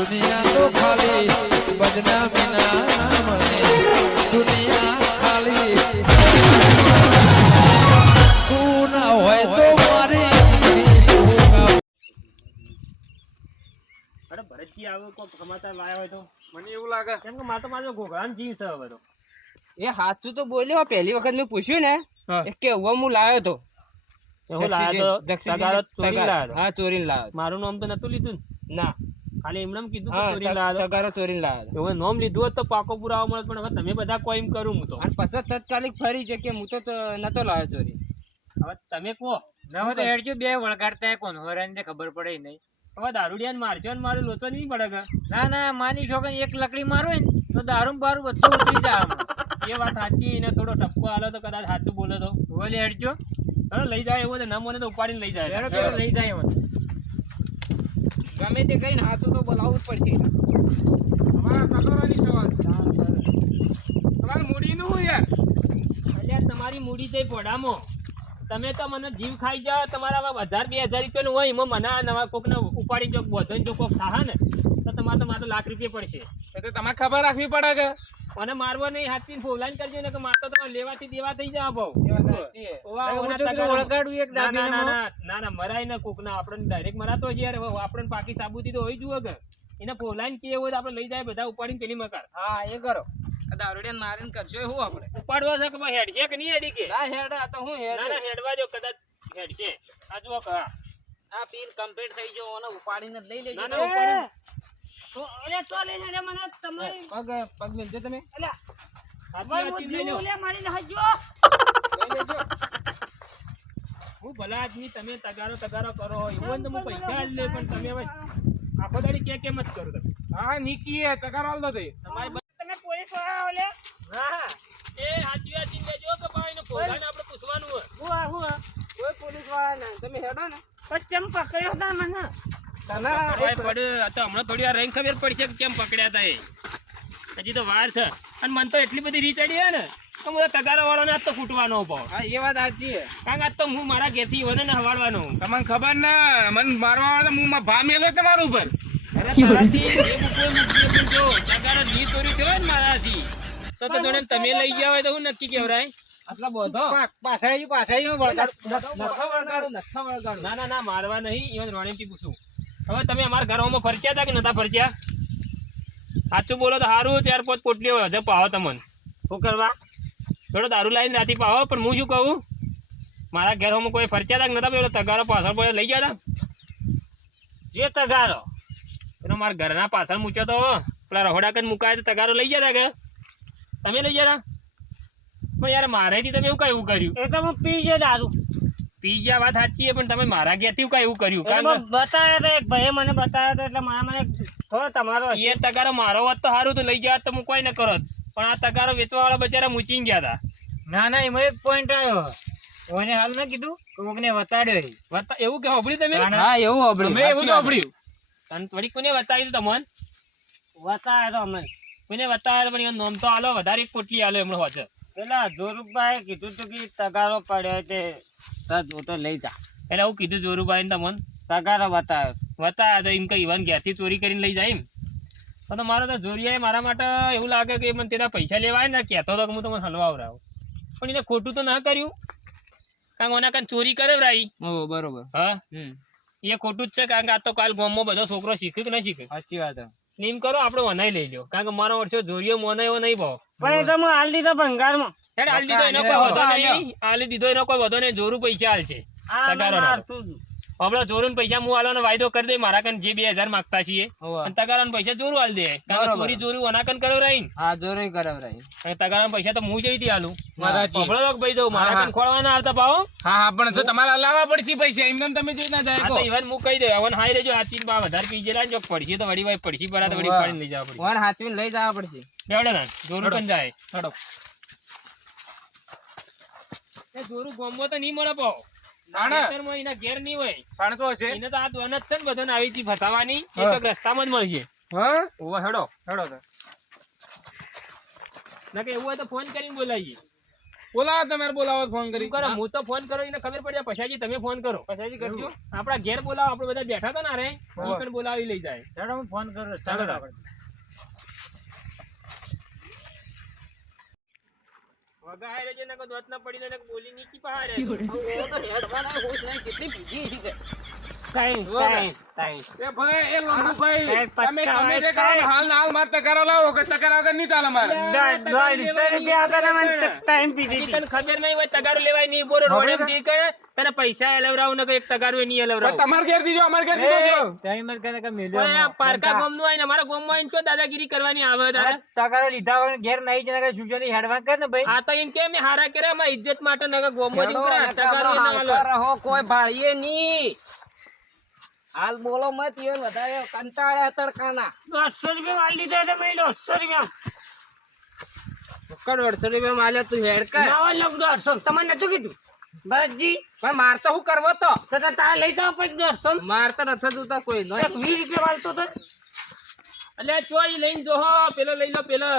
દુનિયા તો ખાલી બદનામી ના મને દુનિયા ખાલી તું ના હોય તો મારી અરે ભરતજી આવ્યો કોઈ સમાચાર લાવ્યા હોય તો. મને એવું લાગે. કેમ કે મારે તો મારો જીવ છે હવે તો. એ સાચું તો બોલ્યો પહેલી વખત મેં પૂછ્યું ને કે હવે હું લાવ્યો તો? હું તો? ચોરી લાવ્યો તો. હા મારું નામ તો નતું લીધું ના. ખાલી એમણે કીધું કે ચોરી લાવ્યો તો. તગારો ચોરી લાવ્યો. હવે નોમ લીધું હોત તો પાકો પુરાવો મળત પણ હવે તમે બધા કોઈ એમ કરું હું તો. અને પછી તત્કાલિક ફરી છે કે હું તો નતો લાવ્યો ચોરી. હવે તમે કહો. નવો તો હેડજો બે વળગાડતા કોણ? હોરાને ને ખબર પડે નહીં. હવે દારૂડિયાને મારજો ને મારું લોચો નહીં પડે કે ના ના માની છો કે એક લકડી મારો ને તો દારૂ બારું બધું ઉતરી જાય એ વાત સાચી એને થોડો ટપકો આલો તો કદાચ સાચું બોલે તો. બોલે હેડજો. લઈ જાય એવું ન મને તો ઉપાડીને લઈ જાય. લઈ જાય મને ગમે તે કઈ હાથું તો બોલાવવું જ પડશે. કટોરાની સવાલ તમારે મૂડીનું યાર? અલ્યા તમારી મૂડી થઈ પોડામાં તમે તો મને જીવ ખાઈ જાઓ તમારા હજાર બે હજાર રૂપિયાનું હોય એમાં મને નવા કોકને ઉપાડી જો બોધો જો કોક થાય ને તો તમારે તો મારે લાખ રૂપિયા પડશે. તો તમારે ખબર રાખવી પડે કે. મને મારવો નહીં હાથથી ફોલાઈન કરજો ને કે મારતો તમારે લેવાથી દેવા થઈ જાય એક ના ના મરાય ને કોક ના આપણને ડાયરેક્ટ મરાતો જ યાર. આપણને પાકી સાબુતી તો હોય જુઓ કે એને ફોલાઈન કે હોય તો આપણે લઈ જાય બધા ઉપાડીને પેલી મકાર હા એ કરો. મારીને આપણે? ઉપાડવા છે કે ભાઈ હેડ છે કે નહીં હેડી કે? ના હેડ તો હું હેડ. ના ના હેડવા જો કદાચ હેડ છે આ જુઓ કે આ પીન કમ્પ્લીટ થઈ ગયો અને ઉપાડીને લઈ લેજો. ના ના ઉપાડીને પગ પગ મિલજો તમે. સાચી વાત લઈ લો. લઈ લેજો. હું ભલા આદમી તમે તગારો તગારો કરો. એવું તો હું પૈસા જ લે પણ તમે હવે આખો દાડી કે કેમ જ કરો તમે? હા નીકીએ હે તગારો આલ દો તે તમારી તમે પોલીસવાળા ઓલે. હા. એ વાત ઈ લેજો કે ભાઈ ને પોતાને આપણે પૂછવાનું હોય. હુઆ કોઈ પોલીસવાળા ના તમે હેડો ને. ચમ પકડ્યો હતા મને? તો હમણાં થોડી વાર રહીને ખબર પડશે કેમ પકડ્યા હતા એ. હજી તો વાર છે. અને મને તો એટલી બધી રીચડી હે ને તો મને તગારા વાળાને આજ તો ફૂટવાનો હા એ વાત સાચી કારણ આજ તો હું મારા ઘેરથી વને ને હવાડવાનો તમને ખબર ના મને મારવા વાળા હું માં ભા મેલો તમારા ઉપર. તગારો ચોરી થયો ને મારાથી. તો તો જોડે તમે લઈ ગયા હોય તો હું નક્કી કેવરાય? આટલા બધો? પાછા પાછા હું વળગાડું. નખા વળગાડો ના ના ના મારવા નહીં. ઈવન રોણીથી પૂછું. હવે તમે અમારા ઘરોમાં ફરચ્યા હતા કે નતા ફરચ્યા? સાચું બોલો તો સારું ચાર પાંચ પોટલીઓ હજે પાવો તમને. શું કરવા? થોડો દારૂ લાવીને રાતી પાવો પણ હું શું કહું? મારા ઘરોમાં કોઈ ફરચ્યા હતા કે નતા પેલો તગારો પાછળ પડે લઈ ગયા હતા? જે તગારો? એનો મારા ઘરના પાછળ મૂક્યો તો પેલા રહોડા કરીને મુકાય તો તગારો લઈ ગયા હતા કે? તમે લઈ ગયા હતા? પણ યાર મારેથી તમે એવું કયું એવું કર્યું? એ તો હું પી છે દારૂ. પી વાત સાચી છે પણ તમે મારા ઘેરથી કઈ એવું કર્યું? કારણ કે બતાવ્યો તો એક ભાઈએ મને બતાવ્યો તો એટલે મારા મને થોડો તમારો. એ તગારો મારો હોત તો સારું તો લઈ જવા તો હું કોઈ ન કરત. પણ આ તગારો વેચવા વાળા બચારા મૂચી ગયા હતા ના ના એમાં એક પોઈન્ટ આવ્યો. ઓને હાલ ન કીધું? કોકને વતાડ્યો છે. એવું કે હોબળ્યું તમે. હા એવું હોબળ્યું મેં એવું હોબળ્યું અને થોડી કોને વતાવી દીધું તમને? વતાવ્યો તો અમને કોને બતાવ્યો પણ એનું નામ તો આલો વધારે એક પોટલી આલો એમનો હોત પેલા જોરુભાઈ કીધું તું કે તગારો પડ્યો તે તો લઈ જા. એટલે હું કીધું જોરુભાઈ ને તમને? તગારો બતાવ્યો. બતાવ્યા તો એમ કે ઈવન ઘેરથી ચોરી કરીને લઈ જાય એમ. પણ તો મારો તો જોરિયાએ મારા માટે એવું લાગે કે મને તેના પૈસા લેવાય ને કહેતો હતો કે હું તમને હલવા આવરાવ પણ એને ખોટું તો ના કર્યું. કારણ કે ઓના કાન ચોરી કરે રાઈ. ઓ બરોબર. હા? હમ. એ ખોટું જ છે કારણ કે આ તો કાલ ગામમાં બધો છોકરો શીખે કે નહીં શીખે સાચી વાત. એમ કરો આપણે વનાઈ લઈ લો કારણ કે મારો વર્ષો જોરિયો મોનો એવો નહીં ભાવ પણ એ તો હું હાલ દીધો ભંગારમાં. હેડ હાલ દીધો એનો કોઈ વધો નહીં. હાલી દીધો એનો કોઈ વધો નહીં. જોરું પૈસા હાલ છે હમણાં ચોરું પૈસા હું આલવાનો વાયદો કરી દે મારા કન જે બે હજાર માગતા છીએ. અને પૈસા ચોરું આલ દે. કારણ ચોરી ચોરી ઓના કન કરો રહી હા જોરે કરાવરાય અને તગારાના પૈસા તો હું જઈથી હાલું આલું સાચી. પકડો ભાઈ દઉં મારા કન ખોળવા ના આવતા પાવો હા હા પણ તો તમારે લાવવા પડશે પૈસા એમને તમે જોઈ ના જાય તો ઈવન હું કહી દઉં હવે હાઈ રેજો આ ચીન બા વધારે પી જરા જો પડશે તો વળી ભાઈ પડશે લઈ જવા પડશે. વન હાથવીને લઈ જવા પડશે. બેવડે ના જોરું પણ જાય. હેડો. એ જોરું ગોમમાં તો નહીં મળે પાવો ખેતરમાં એના ઘેર નહીં હોય. પણ તો છે એને તો આ દોન જ છે ને બધાને આવી હતી ફસાવાની એ તો રસ્તામાં જ મળશે. હા? ઓવા હેડો. હેડો તો. ના કે એવું હોય તો ફોન કરીને બોલાવીએ. બોલાવો તમે બોલાવો ફોન કરી. કરો? હું તો ફોન કરો એને ખબર પડી જાય. પછાજી તમે ફોન કરો. પછાજી કરજો. આપણા ઘેર બોલાવો. આપણે બધા બેઠા હતા ને રે બોલાવી લઈ જાય. હું ફોન કરો. ચાલો ચાલો વગાડે રહેજે નકર દોત ના પડી ને બોલી નીચી પહાડે તો હેડવાના હોશ નહીં કેટલી બીજી છે. તને ખબર નહીં હોય તગારું લેવાય નહીં બોરો રોડેમ દી કરે તને પૈસા એલવરાવ ને એક તગારું નહીં એલવરાવ તમારે ઘેર દીજો અમારે ઘેર દીજો કરે કે આ પારકા ગામનું હોય ને અમારા ગોમમાં ચો દાદાગીરી કરવાની આવે તારે? તગારો લીધા વગર ઘેર નહીં જના કે સુજોની હેડવા કર ને ભાઈ. આ તો એમ કે મેં હારા કર્યા અમારી ઇજ્જત માટે નગર ગોમમાં કરે ના હાલકા કોઈ ભાળીએ નહીં. હાલ બોલો મત ઈવન વધારે કંટાળ્યા તડકાના. દોઢસો રૂપિયા તમે દોઢસો રૂપિયા કડ દોઢસો રૂપિયા માલ્યો તું હેડ કર. લાવો ને દોઢસો. તમને નતું કીધું? બસજી પણ માર તો હું કરવો તો? તો તો લઈ જાઓ પછી દોઢસો. માર તો નથી જોતા કોઈ વીસ રૂપિયા વાળતો તો. એટલે ચો લઈને જોહો પેલો લઈ લો પેલો.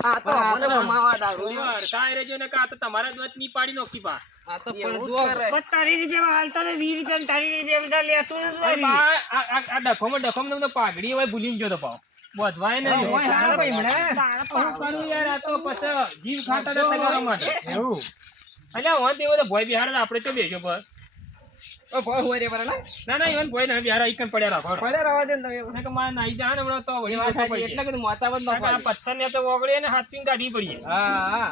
આ તો મને ભમાવા દારૂ ઉમર, કાંઈ ને કાં તો તમારા દોતની પાડી નોખી પા આ તો પણ જુઓ. બસ તારી રીતે વાળતા તો વીસ રૂપિયા ને તારી રૂપિયા બધા લેતું નથી અરે આ આ- આ ડખોમાં ડખોમાં તમને પાઘડી હોય ભૂલી ગયો તો પાવ. બોધવાય ને જો. ઓય ભાઈ મને કરું યાર આ તો પછી જીવ ખાતા માટે. એવું. અલ્યા વાંધો એવો તો ભોય બિહાર આપણે તો બેજો પર ઓ ભાઈ હોય રે બરાબર ના ના ઈવન ભોય ને બિહાર ઈકન પડ્યા રાખો પડે રવા દે ને તમે કે મારે નાઈ જા ને હમણાં તો એ વાત ઓછો એટલે જાય. કીધું મોચા બધ કારણ કે આ ન પથ્થર ને તો ઓગળે ને હાથ પીને કાઢવી હા હા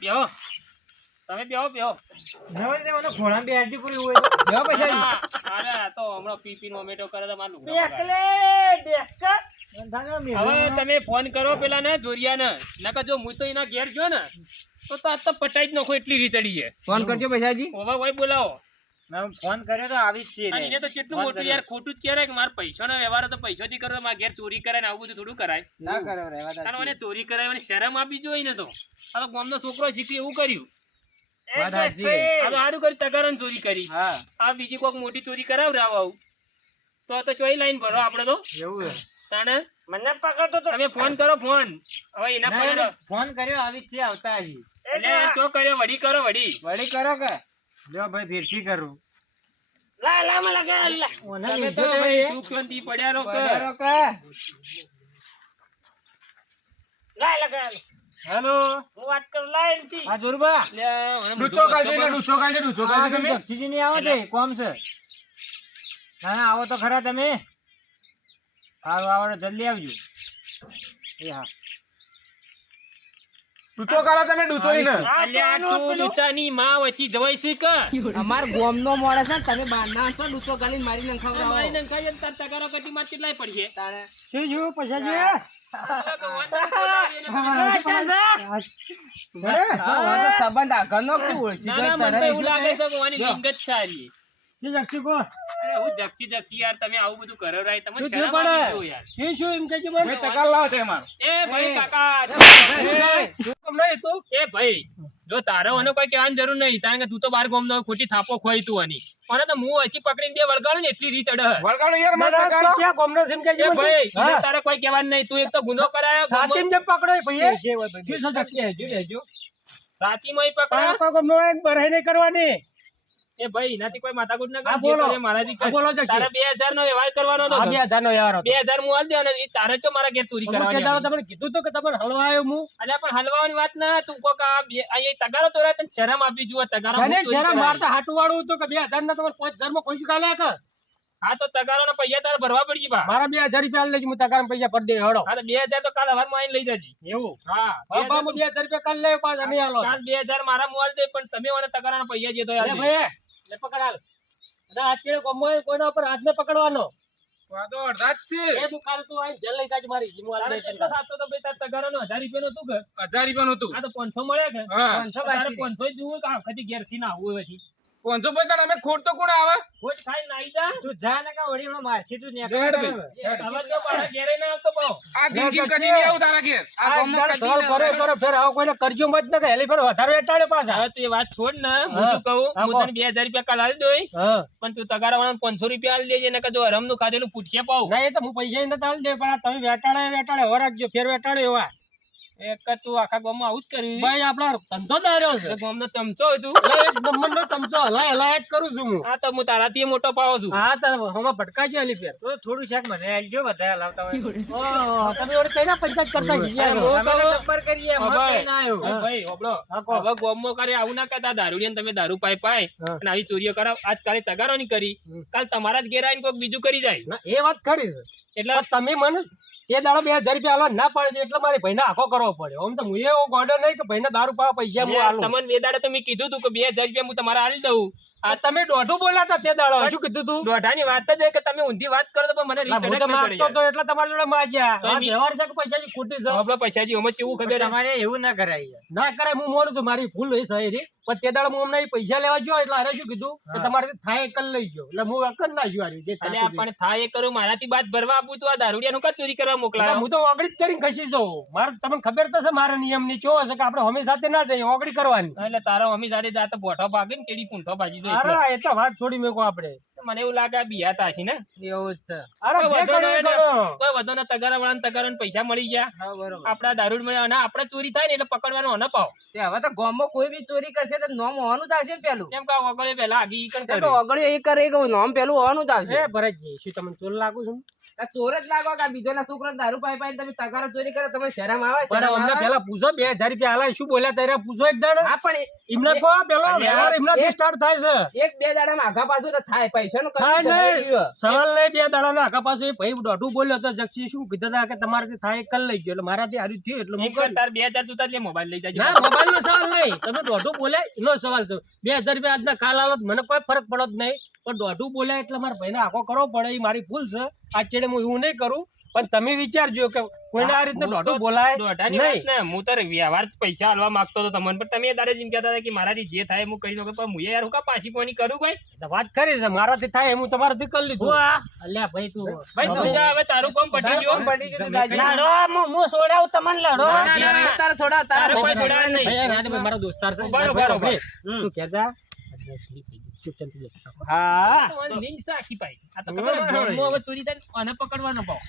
બેહો તમે બેહો બેહો નવો ને મને ઘોડા બે હાડી પૂરી હોય તો. પૈસા અરે આ તો હમણાં પી પીને મોમેટો કરે તો મારું લુગડા બગાડે. એકલે બેસકર. તગારો મેલ્યો. હવે તમે ફોન કરો પેલા ને જોરિયા ને નકર જો હું તો એના ઘેર ગયો ને તો તો આજ તો પટાઈ જ નાખો એટલી રીચડી છે. ફોન કરજો પૈસાજી ઓવા ભાઈ બોલાવો. મેં ફોન કર્યો તો આવી જ છે એને તો કેટલું મોટું યાર ખોટું જ કહેવાય કે મારા પૈસાનો વ્યવહાર તો પૈસાથી કરો મારા ઘેર ચોરી કરે ને આવું બધું થોડું કરાય. ના કરો રહેવા દે. અને ચોરી કરાય અને શરમ આપી જોઈએ ને તો. આ તો ગામનો છોકરો શીખી એવું કર્યું. સારું ચોરી કરી. આ બીજી કોઈક મોટી ચોરી કરાવરાવ આવું. તો આ તો ચોઈ લાઈન ભરો આપણે તો. એવું તાણે? મને પકડતો તો તમે ફોન કરો ફોન. હવે એના ફોન કર્યો આવી જ છે આવતા હજી. એટલે શું કર્યો? વડી કરો વડી. વડી કરો કે? લ્યો ભાઈ ફેરથી કરું. લા લા મને કે લા. તમે તો ભાઈ. શાંતિ પડ્યા રો કે. રો કે? લા લા. હેલો? હું વાત કરું લાઈનથી આ જોરબા. ડૂચો મોઢું ને ડૂચો કાઢજે ડૂચો કાઢજે તમે? ની આવો છે કોમ છે. ના ના, આવો તો ખરા તમે. સારું આવડે જલ્દી આવજો. એ હા. ડૂચો કાઢો તમે ડૂચો ઈ ને ડૂચાની માં વચ્ચે જવાય છે કે? અમાર ગોમનો મોડે છે ને તમે બારના છો ડૂચો ગાલીને મારી નંખાવ મારી નંખાઈ એમ તાર તગારો કટી માર કેટલાય પડશે? તાણે શું જોયું પૈસા શું ઓળખી? ના, ના, તરત. એવું લાગે છે કે વાની લિંગ જ સારી. જક્ષી કો અરે હું જગચી જગચી યાર તમે આવું બધું કરો રાય તમને શરમ આવી યાર. શું શું એમ કહેજો ભાઈ તકાર લાવો છે અમાર એ ભાઈ કાકા એ ભાઈ જો તારે આનો કોઈ કહેવાની જરૂર નહીં કારણ કે તું તો બાર ગોમનો ખોટી થાપો ખોઈ તું આની. અને તો હું હજી પકડીને બે વળગાડું ને એટલી રીત અડે વળગાડો યાર માર તકારો કે ભાઈ તારે કોઈ કહેવાનું નહીં તું એક તો ગુનો કરાયો ગોમો- બરહે નહીં પકડા એ ભાઈ એનાથી કોઈ માથાકૂટ ના કરે મારાથી. તારે બે હજાર નો વ્યવહાર કરવાનો હતો બે હજાર હું આલ દે અને તારે ચો મારા ઘેર ચોરી કરવાની હતી. અલ્યા પણ હલવાની વાત ના તું કોક આ બે અહીંયા તગારો તોરા તને શરમ આપી જુઓ તગારો હું ચોરી કરાય. હા તો તગારો ના પૈસા તારે ભરવા પડી બા. મારા બે હજાર રૂપિયા લેજો હું તગાર પૈસા ભરી દે હડો હા તો બે હજાર તો કાલ હવારમાં આવીને લઈ જજે. એવું? હા બે હા, હજાર હું બે હજાર રૂપિયા કાલ લે પાછા નહીં હાલો કાલ બે હજાર મારા મોબાઈલ દે પણ તમે મને તગારાના પૈસા જે તો ભાઈ લે ગમો કોઈના ઉપર હાથ ને પકડવાનો. આ અડધા જ છે. એ તું આવીને જેલ લઈ જાજે મારી જીમો દે કેટલો થાપતો તો રૂપિયા કે? હજાર રૂપિયાનું હતું આ તો પાંચસો મળે કે? હા. પાંચસો તારે પાંચસો જ જોવું કે ઘેરથી ના હોય પછી? પાંચસો પૈસા અમે ખોટ તો કોણ આવે? ખોટ ખાઈ નાઈ જા તું જા ને કા વળી માં મારશે તું ને. હવે. તો મારા ઘેરે ના આવતો પાવ આ જિંદગી કદી નહીં આવું તારા ઘેર. આ ગમ કદી નહીં કરો કરો ફેર આવો કોઈને કરજો મત ને કે હેલી ફેર વધારે વેટાડે પાછા. હવે તું એ વાત છોડ ને હું શું કહું? હું તને બે હજાર રૂપિયા કાલ આલી દઉં પણ તું તગારા વાળા પાંચસો રૂપિયા આલી દેજે ને જો હરમનું ખાધેલું ફૂટશે પાવ ના એ તો હું પૈસા ને આલી દે પણ તમે વેટાડે વેટાડે હો રાખજો ફેર વેટાડે એવા. એક તું આખા ગામમાં આવું જ કર્યું ભાઈ આપણા ધંધો દાર્યો છે. ગામનો ચમચો હતું એક નંબરનો ચમચો. હલાય હલાય જ કરું છું હું. હા તો હું તારાથી મોટો પાવો છું. હા તો હમણાં ભટકાઈ ગયો અલી તો થોડું શાક મને આલજો બધા લાવતા હોય તમે વળી કઈના પંચાયત કરતા શીખ્યા છો? હું કહું- નંબર કરીએ હા, ભાઈ. આવ્યો. ભાઈ હોભળો. હવે ગામમાં કરે આવું ના કરતા દારૂડિયાને તમે દારૂ પાય પાય અને આવી ચોરીઓ કરાવ. આજ કાલે તગારો ની કરી કાલ તમારા જ ઘેર આવીને કોઈક બીજું કરી જાય. એ વાત ખરી છે. એટલે તમે મને એ દાડો બે હજાર રૂપિયા આલવા ના પાડી એટલે મારે ભાઈને આખો કરવો પડ્યો. આમ તો હું એવો ગોડો નહીં કે ભાઈને દારૂ પાવા પૈસા હું આલું. તમને બે દાડે તો મેં કીધું હતું કે બે હજાર રૂપિયા હું તમારે આલી દઉં. આ તમે દોઢું બોલાતા તે દાડો શું કીધું તું? દોઢાની વાત જ કે તમે ઊંધી વાત કરો તો પણ મને તો તો એટલે તમારી જોડે માજ્યા આ વ્યવહાર છે કે પૈસાની ખોટી છે. આપણે પૈસાજી અમે કેવું ખબર? તમારે એવું ના કરાય ના કરાય હું મોડું છું મારી ભૂલ હોય સહી રી. પણ તે દાડે હું અમને પૈસા લેવા ગયો એટલે અરે શું કીધું? કે તમારે થાય એકલ લઈ ગયો. એટલે હું એકલ ના જ્યો હારી, જે એટલે પણ થાય કરું મારાથી બાદ ભરવા આપું તો આ દારૂડિયાનું કા ચોરી કરવા મોકલાયો? હું તો ઓગળી જ કરીને ખસી જાઉં. મારે તમને ખબર તો છે મારા નિયમની ચો હશે કે આપણે હમી સાથે ના જઈએ ઓગળી કરવાની. એટલે તારા હમી સાથે જાતે બોઠો ભાગે ને કેડી પૂંઠો ભાજી દો અરે એ તો વાત છોડી મેકો આપણે. મને એવું લાગે બિયા તાશી ને? એવું જ છે. અરે કોઈ જે વાંધો ને. કોઈ વધુ તગારા વાળા તગારા પૈસા મળી ગયા. હા બરોબર. આપડા દારૂડ મળ્યા અને આપડે ચોરી થાય ને એટલે પકડવાનો અન પાવ. હવે તો ગામમાં કોઈ બી ચોરી કરશે તો નોમ હોવાનું જ આવશે ને પેલું? કેમ કે આ પેલા આગી તે તો ઓગળ્યો એ કરે નોમ પેલું હોવાનું જ આવશે ભરતજી શું તમને ચોલ લાગુ છું ચોર જ લાગો કે બીજો ના છોકરા દારૂ પાઈ પાઈ તમે તગારો ચોરી કરે તમે શરમ આવે પણ અમને પેલા પૂછો બે હજાર રૂપિયા આલાય શું બોલ્યા તારે? પૂછો એક દાડો. હા પણ એમને કહો પેલો વ્યવહાર એમના થી સ્ટાર્ટ થાય છે. એક બે દાડામાં આગા પાછું તો થાય પૈસા નું થાય નહીં. સવાલ નહીં બે દાડા ના આખા પાસે ભાઈ દોઢું બોલ્યો તો જક્ષી શું કીધા હતા કે તમારાથી થાય કલ લઈ ગયો એટલે મારાથી હારું થયું એટલે હું તાર બે હજાર તું તાર લે મોબાઈલ લઈ જાય ના મોબાઈલ નો સવાલ નહીં. તમે દોઢું બોલે એનો સવાલ છે. બે હજાર રૂપિયા આજના કાલ આલો મને કોઈ ફરક પડત નહીં. પણ દોઢું બોલ્યા એટલે મારા ભાઈને આખો કરવો પડે એ મારી ભૂલ છે. આ ચેડે હું એવું નહીં કરું. પણ તમે વિચારજો કે કોઈને આ રીતનું દોઢું બોલાય નહીં. ને હું તો વ્યવહાર પૈસા હાલવા માંગતો હતો તમને. પણ તમે દાડે જેમ કહેતા હતા કે મારાથી જે થાય હું કરી શકું પણ હું યાર હું કા પાછી કોની કરું કઈ? વાત કરી છે મારાથી થાય હું તમારાથી કરી લીધું. અલ્યા ભાઈ તું ભાઈ તું જા હવે તારું કામ પટી ગયું પટી ગયું લડો હું હું છોડાવું તમને લડો. તારે છોડા તારે તારે કોઈ છોડાવ નહીં. મારો દોસ્તાર છે. બરોબર તું કહેતા? શિક્ષણ. હા. લિંક આખી પાઈ. આ તો હવે ચોરી થાય આને પકડવાનો પાવ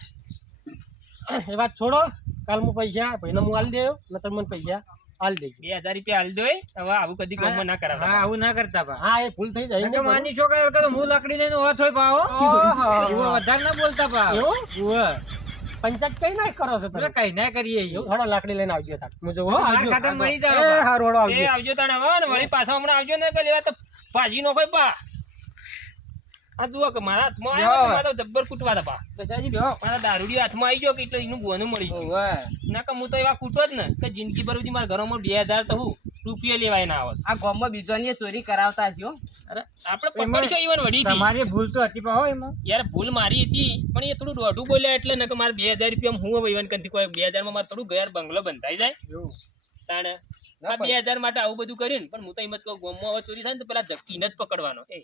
એ વાત છોડો. કાલ હું પૈસા ભાઈને હું આલી દેયો નતર મને પૈસા આલ દેજો. બે હજાર રૂપિયા હાલ દો હવે આવું કદી કોમ ના હા આવું ના કરતા પા હા એ ભૂલ થઈ જાય તો માની છોકરા વખત હું લાકડી લઈને ઓથ હોય પાહો. ઉવા વધારે ના બોલતા પા એવું? પંચાયત કઈ ના કરો છો તમે? કઈ ના કરીએ એવું. થોડો લાકડી લઈને આવજો તાર. હું હો, આવજો. ખાતે મરી જાવ એ બા. હારું, હારું, એ આવજો આવજો તાણે હવે ને વળી પાછા હમણાં આવજો ને કે લેવા તો ભાજી નો કોઈ પા આ જુઓ કે મારા હાથમાં આવ્યો જબ્બર કૂટવા હતા પા બચાજી બેહો. મારા દારૂડી હાથમાં આવી ગયો કે એટલે એનું ગોનું મળી ના કે હું તો એવા કૂટો જ ને કે જિંદગી ભર સુધી મારા ઘરોમાં બે હજાર તો હું રૂપિયા લેવાય ના આવત આ ગામમાં બીજોની ચોરી કરાવતા છે અરે આપણે પકડીશું ઈવન વડી તમારી ભૂલ તો હતી પાહો એમાં. યાર ભૂલ મારી હતી પણ એ થોડું દોઢું બોલ્યા એટલે ને કે મારે બે હજાર રૂપિયા હું ઈવન કંથી કોઈ બે હજારમાં મારે થોડું ઘર બંગલો બંધાઈ જાય. તાણે આ બે હજાર માટે આવું બધું કર્યું પણ હું તો એમ જ કહું ગામમાં ચોરી થાય ને તો પેલા જક્કીને જ પકડવાનો એ.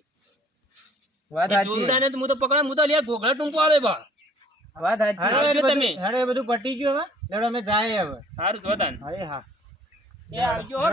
વાત સાચી. હું તો પકડા હું તો લે ઘોઘળા ટૂંકો આવે બા વાત સાચી. તમે. હેડો એ બધું પટી ગયું હવે હેડો અમે જાય હવે. સારું જોતાન અરે હા. એ આવજો હો